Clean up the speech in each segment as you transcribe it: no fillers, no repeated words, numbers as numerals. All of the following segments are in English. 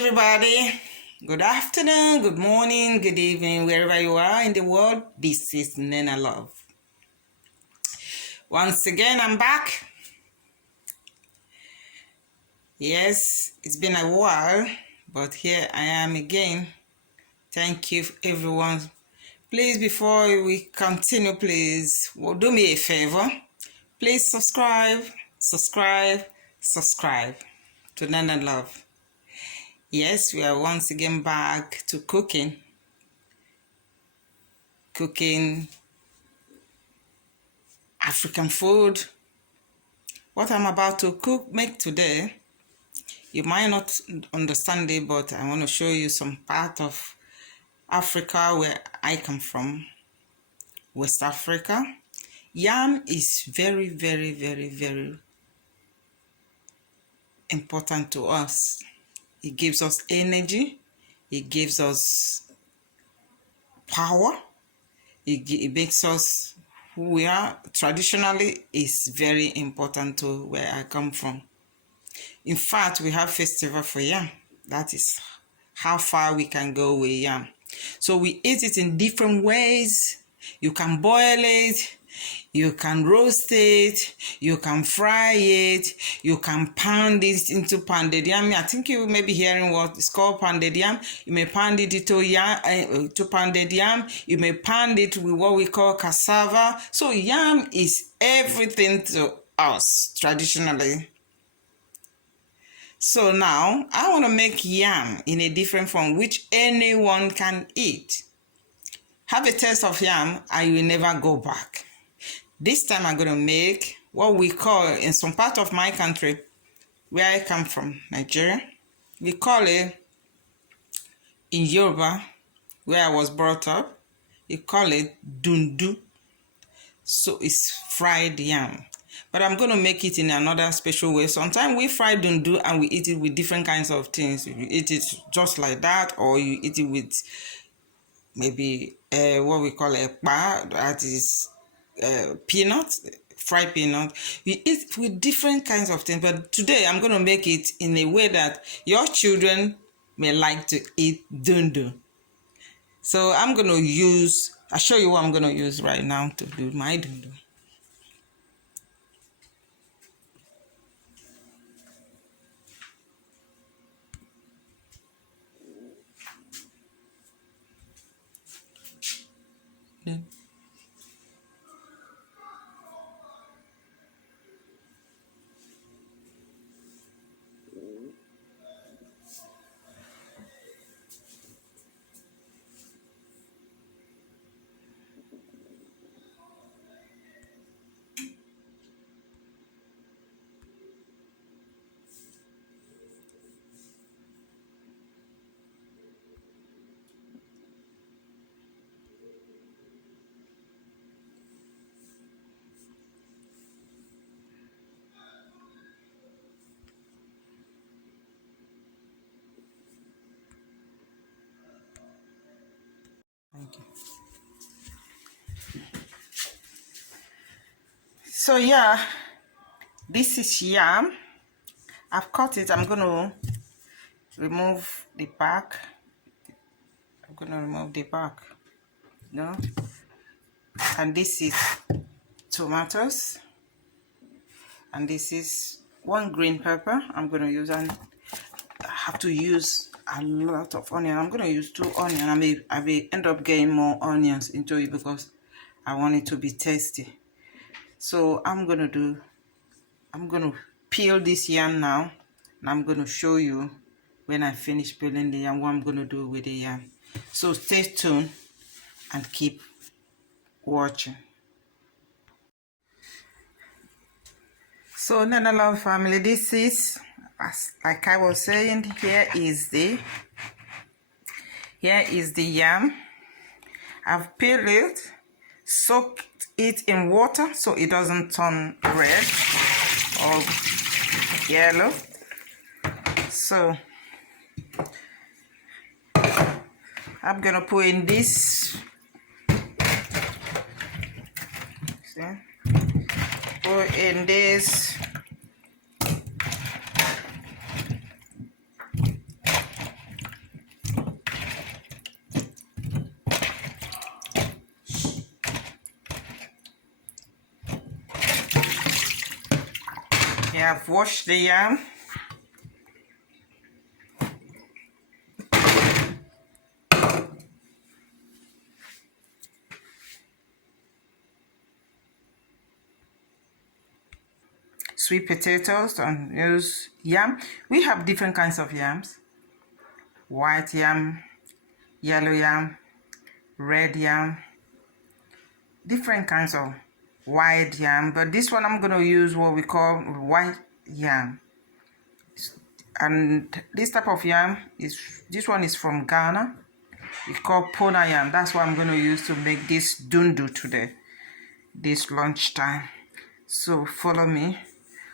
everybody. Good afternoon, good morning, good evening, wherever you are in the world. This is Nena Love. Once again, I'm back. Yes, it's been a while, but here I am again. Thank you, everyone. Please, before we continue, please do me a favor. Please subscribe to Nena Love. Yes, we are once again back to cooking African food. What I'm about to make today, you might not understand it, but I want to show you some part of Africa where I come from, West Africa. Yam is very, very, very, very important to us. It gives us energy. It gives us power. It makes us who we are. Traditionally, it's very important to where I come from. In fact, we have festival for yam. That is how far we can go with yam. So we eat it in different ways. You can boil it, you can roast it, you can fry it, you can pound it into pounded yam. I think you may be hearing what is called pounded yam. You may pound it to pounded yam. You may pound it with what we call cassava. So yam is everything to us traditionally. So now I want to make yam in a different form which anyone can eat. Have a taste of yam and you will never go back. This time I'm going to make what we call in some part of my country where I come from, Nigeria. We call it in Yoruba, where I was brought up, we call it dundu. So it's fried yam. But I'm going to make it in another special way. Sometimes we fry dundu and we eat it with different kinds of things. You eat it just like that, or you eat it with maybe what we call a pa, that is peanut, fried peanut. You eat with different kinds of things. But today I'm going to make it in a way that your children may like to eat dundu. So I'm going to I'll show you what I'm going to use right now to do my dundu. Thank you. So yeah, this is yam. I've cut it. I'm going to remove the back. No. And this is tomatoes. And this is one green pepper I'm going to use. And I have to use a lot of onion. I'm going to use 2 onions. I may end up getting more onions into it because I want it to be tasty. So I'm going to peel this yam now, and I'm going to show you when I finish peeling the yam what I'm going to do with the yam. So stay tuned and keep watching. So Nena Love family, this is, like I was saying, here is the yam. I've peeled it, soaked it in water so it doesn't turn red or yellow. So I'm gonna put in this. See? Put in this Yeah, I've washed the yam. Sweet potatoes and use yam. We have different kinds of yams. White yam, yellow yam, red yam, different kinds of white yam, but this one I'm going to use what we call white yam. And this type of yam this one is from Ghana. It's called Pona yam. That's what I'm going to use to make this dundu today, this lunchtime. So follow me.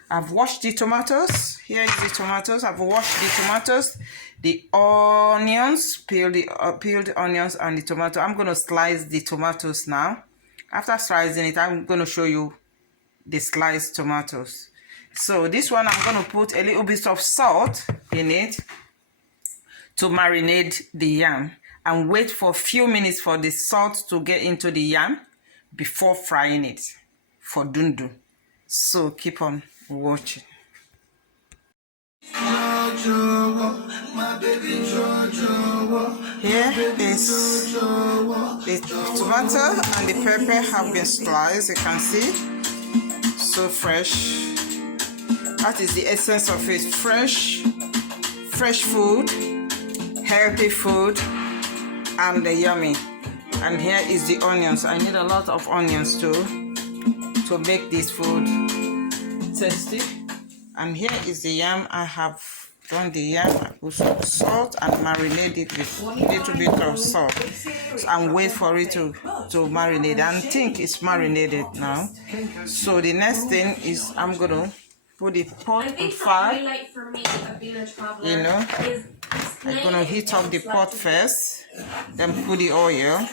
I've washed the tomatoes. Here is the tomatoes. I've washed the tomatoes, the onions, peeled the onions and the tomato. I'm going to slice the tomatoes now. After slicing it, I'm going to show you the sliced tomatoes. So this one, I'm going to put a little bit of salt in it to marinate the yam and wait for a few minutes for the salt to get into the yam before frying it for dundu. So keep on watching. Here is the tomato and the pepper have been sliced. You can see, so fresh. That is the essence of it. Fresh food, healthy food, and yummy. And here is the onions. I need a lot of onions too to make this food tasty. And here is the yam. I have done the yam. I put some salt and marinate it with a little bit of salt and wait for it to marinate. And think it's marinated now. So the next thing is I'm gonna put the pot on fire. You know, I'm gonna heat up the pot first, then put the oil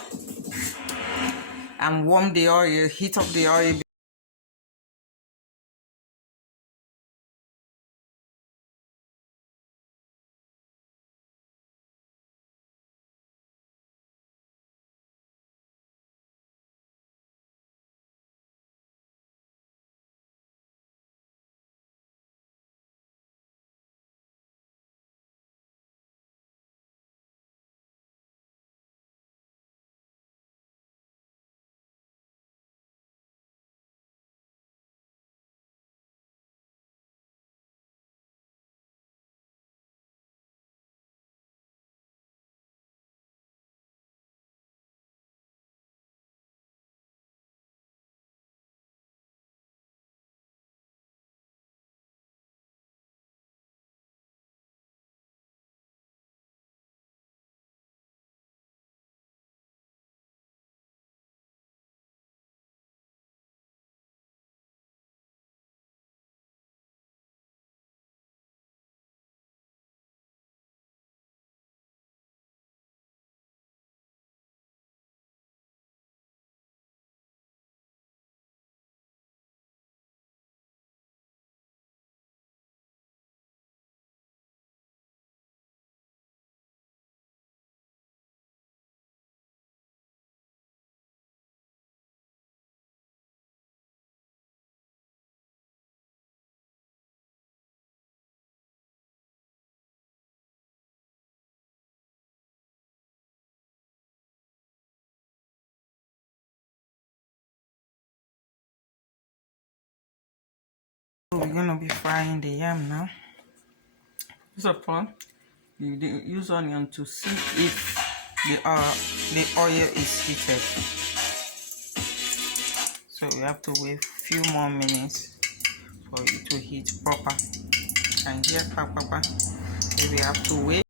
and warm the oil, heat up the oil. We're gonna be frying the yam now. Use a pan. You use onion to see if the oil is heated. So we have to wait a few more minutes for it to heat proper. And here, papa, we have to wait.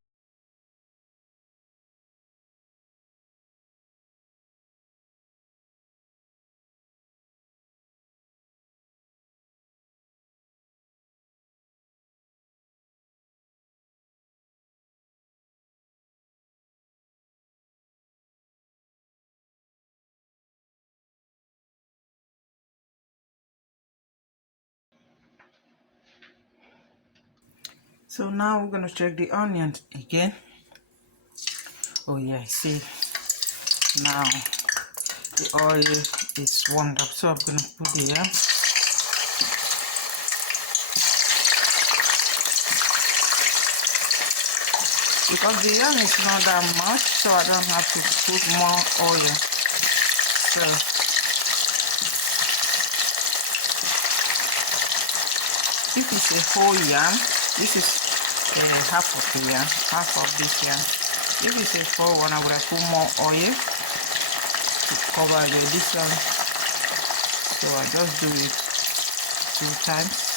So now we're gonna check the onion again. Oh yeah, see, now the oil is warmed up. So I'm gonna put the yam. because the yam is not that much, so I don't have to put more oil. So if it's a whole yam, this is half of the yam, half of this yam. If it's a full one, I would have put more oil to cover this one. So I just do it 2 times.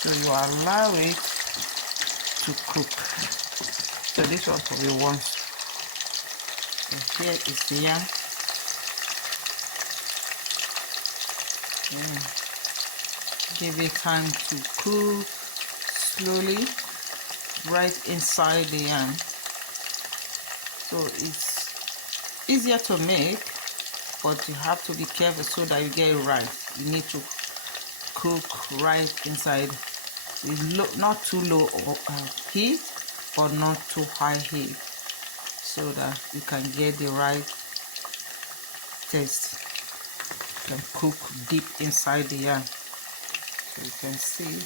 So you allow it to cook. So this one will be once. So here is the yam. Give it time to cook slowly right inside the yam. So it's easier to make, but you have to be careful so that you get it right. You need to cook right inside. It's not too low heat, but not too high heat, so that you can get the right taste. You can cook deep inside the yam. So you can see,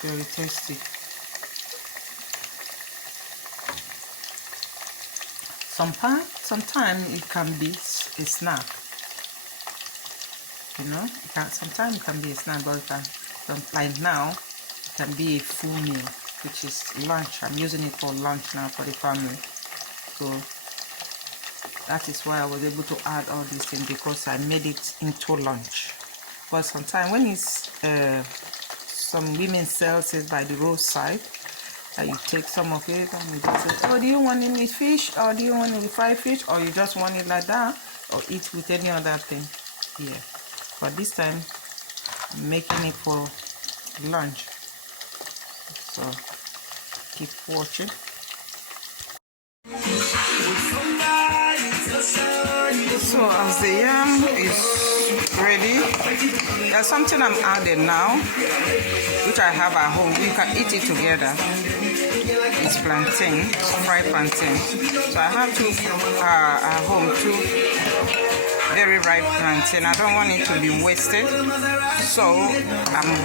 very tasty. Sometimes it can be a snack. You know, sometimes it can be a snack, but like now, it can be a full meal, which is lunch. I'm using it for lunch now for the family. So that is why I was able to add all these things, because I made it into lunch. But sometimes when it's some women sell it by the roadside, and you take some of it and you just say, oh, do you want it with fish, or do you want it with fried fish, or you just want it like that, or eat with any other thing? Yeah. But this time I'm making it for lunch, so keep watching. So as the yam is ready, there's something I'm adding now, which I have at home. You can eat it together. It's plantain, fried plantain. So I have two at home, two very ripe plantain. I don't want it to be wasted, so I'm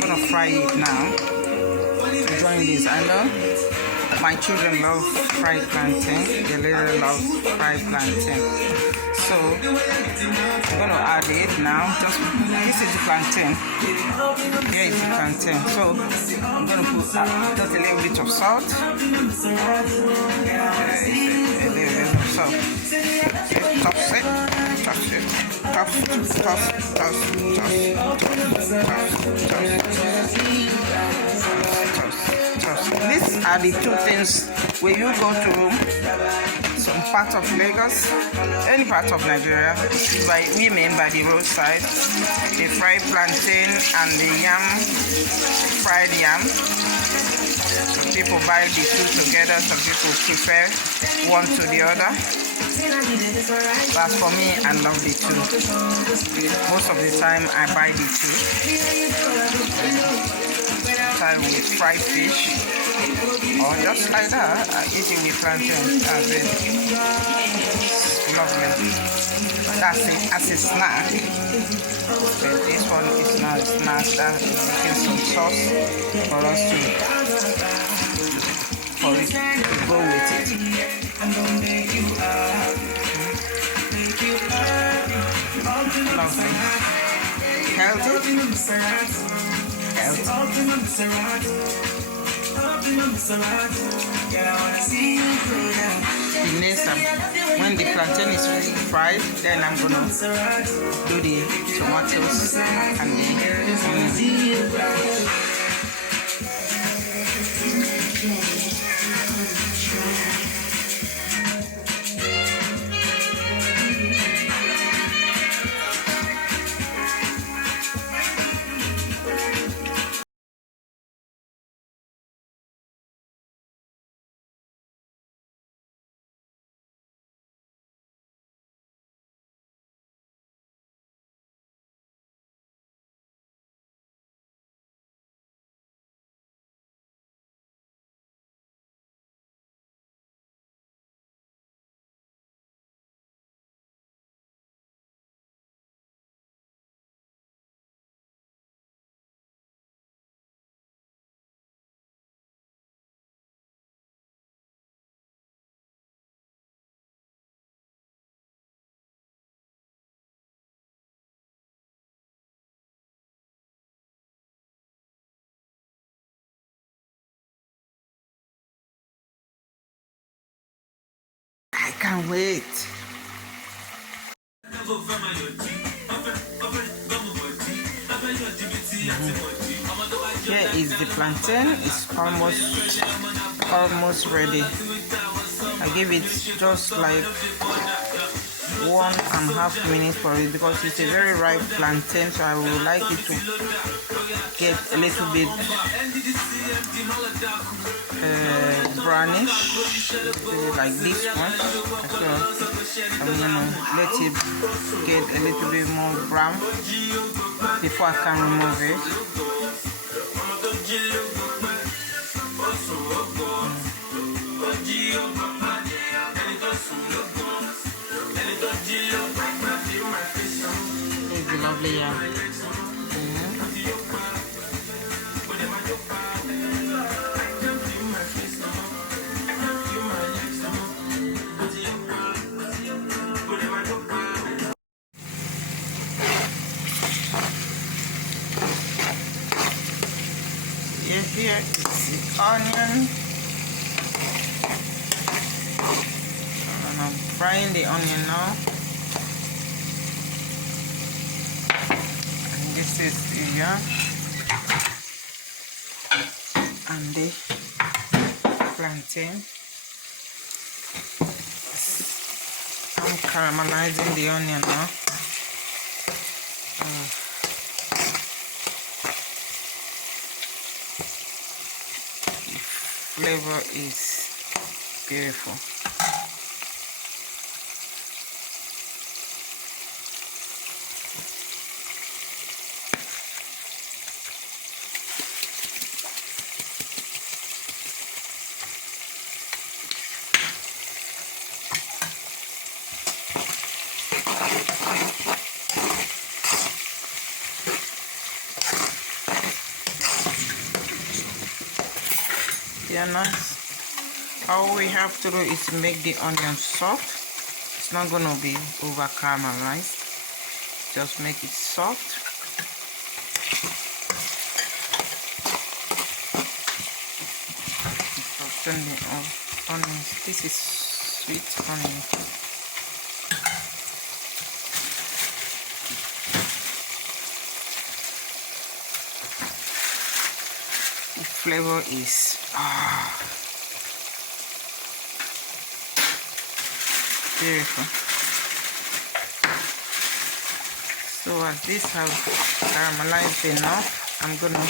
gonna fry it now to join this. I know my children love fried plantain. They really love fried plantain. So I'm gonna add it now. This is the plantain. Here is the plantain. So I'm gonna put just a little bit of salt. A little bit of salt. Toss it. Toss it. These are the two things when you go to some part of Lagos, any part of Nigeria, by women by the roadside, the fried plantain and the fried yam. Some people buy the two together, some people prefer one to the other. But for me, I love the two. Most of the time I buy the two. Sometimes with fried fish, or just like that, I eat it with plantain. That's it. Lovely. That's it as a snack. But this one is not a snack. That is making some sauce for us to go with it. Lovely. Healthy. The next time, when the plantain is fried, then I'm gonna do the tomatoes and the can't wait. Here is the plantain. It's almost ready. I give it just like 1.5 minutes for it because it's a very ripe plantain, so I would like it to get a little bit brownish, like this one. So I'm gonna let it get a little bit more brown before I can remove it. It's lovely, yeah. Here is the onion. And I'm frying the onion now. And this is the yam and the plantain. I'm caramelizing the onion now. Flavor is beautiful. Yeah, nice. All we have to do is make the onion soft. It's not going to be over caramelized. Just make it soft. Soften the onions. This is sweet onion. The flavor is beautiful. So as this has caramelized enough, I'm gonna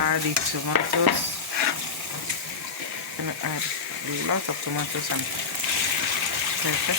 add the tomatoes. I'm gonna add a lot of tomatoes and pepper.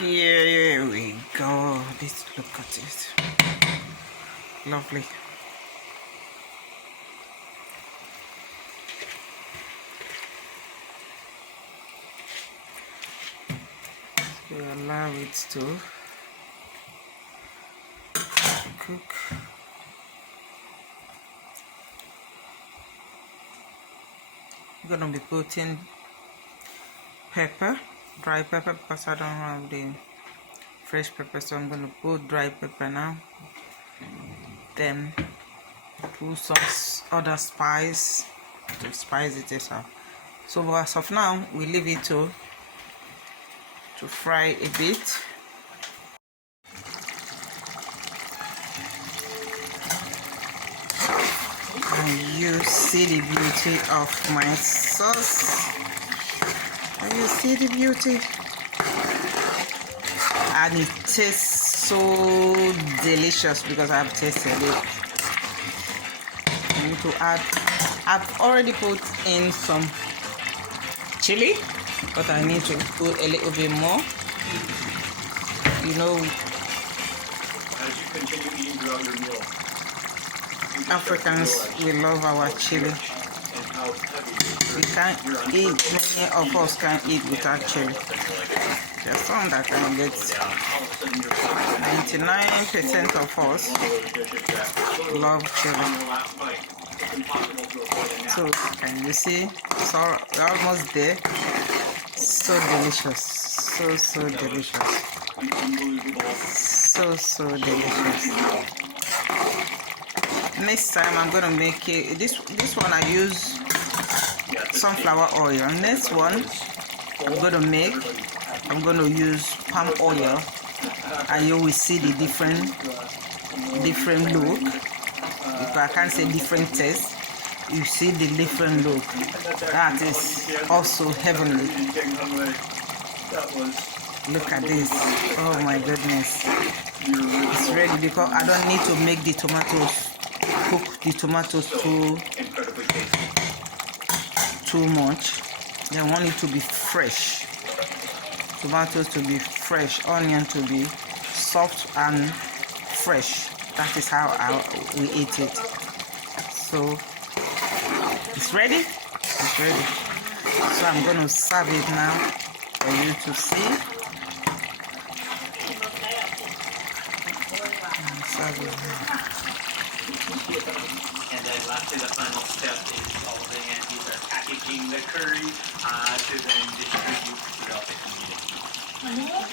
Here we go. Look at it. Lovely. So allow it to cook. I'm gonna be putting pepper, dry pepper, because I don't have the fresh pepper, so I'm gonna put dry pepper now. Then put some other spice to spice it up. So as of now, we leave it to fry a bit. And you see the beauty of my sauce. And you see the beauty. And it tastes so delicious because I've tasted it. I need to add, I've already put in some chili, but I need to put a little bit more. You know, as you continue eating throughout your meal, Africans, we love our chili. and how heavy We can't eat, many of us can't eat without chili. There's some that can get 99% of us love chili. So can you see? So we're almost there. So delicious. So delicious. So delicious. Next time I'm gonna make it. This one I use sunflower oil. Next one I'm gonna use palm oil, and you will see the different look. If I can't say different taste, you see the different look. That is also heavenly. Look at this. Oh my goodness. It's ready because I don't need to make the tomatoes, cook the tomatoes too much. I want it to be fresh. Tomatoes to be fresh, onion to be soft and fresh. That is how we eat it. So it's ready. It's ready. So I'm going to serve it now for you to see. Serve it now. And then lastly, the final step is all the aunties are packaging the curry to then distribute throughout the community.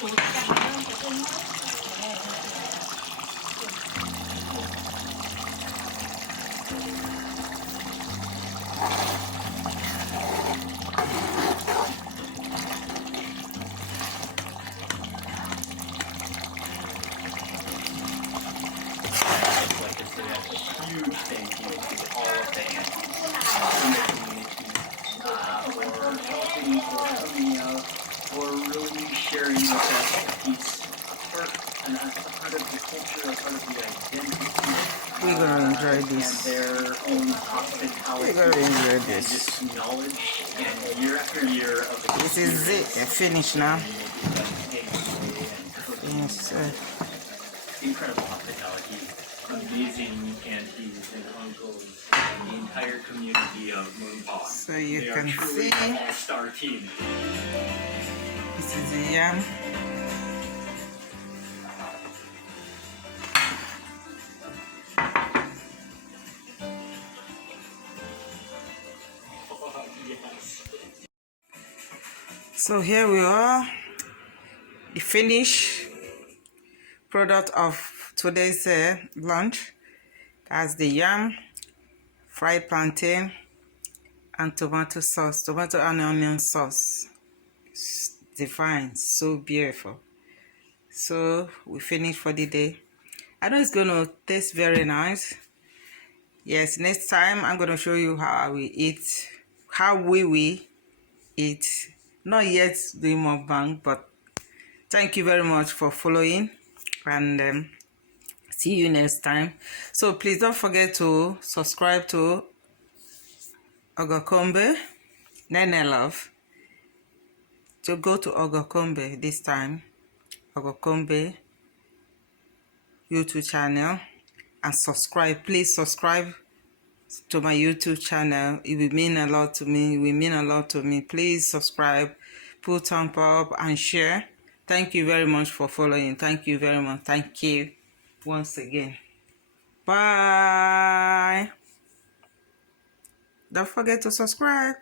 I'd like to say a huge thank you to all of the aunties in the community for helping, for coming out, for really sharing with us a piece, a part of the culture, a part of the identity. We're gonna enjoy this. And their own hospitality. We're gonna enjoy And this. just knowledge and year after year of This is it. Finished now. Yes. Incredible hospitality, amazing aunties and uncles, and the entire community of Moonpaw. So you They can are truly see. an all-star team. This is the yam. Yes. So here we are, the finished product of today's lunch. That's the yam, fried plantain, and tomato sauce, tomato and onion sauce. It's divine, so beautiful. So we finished for the day. I know it's gonna taste very nice. Yes, next time I'm gonna show you how we eat, how we eat. Not yet doing mukbang, but thank you very much for following, and see you next time. So please don't forget to subscribe to Ogakombe Nene Love. So go to Ogakombe this time, Ogakombe YouTube channel, and subscribe. Please subscribe to my YouTube channel. It will mean a lot to me. It will mean a lot to me. Please subscribe, put thumb up, and share. Thank you very much for following. Thank you very much. Thank you once again. Bye. Don't forget to subscribe.